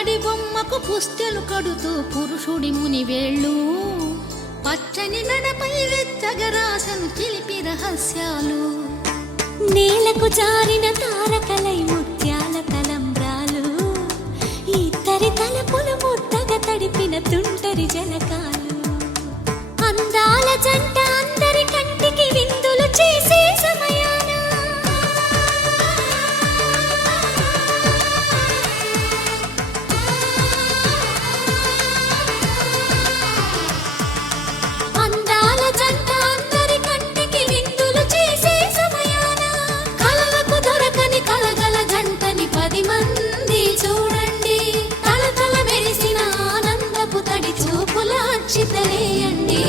పుత్తడి బొమ్మకు పుస్తెలు కడుతూ పురుషుడి ముని వేళ్ళు పచ్చని నడపై వెచ్చగరాసను చిలిపి రహస్యాలు నేలకు జారిన తారకలై ముత్యాల తలంబ్రాలు ఇద్దరి తలపులు ముద్దగా తడిపిన తుంటరి జలకాలు అందాల జంట అందరి కంటికి విందులు చేసే సమయాన అందాల జంట అందరి కంటికి విందులు చేసే సమయాన కలలకు దొరకని కలగల జంటని 10 మంది చూడండి తల తల మెరిసిన ఆనందపు తడి చూపుల అక్షితలేయండి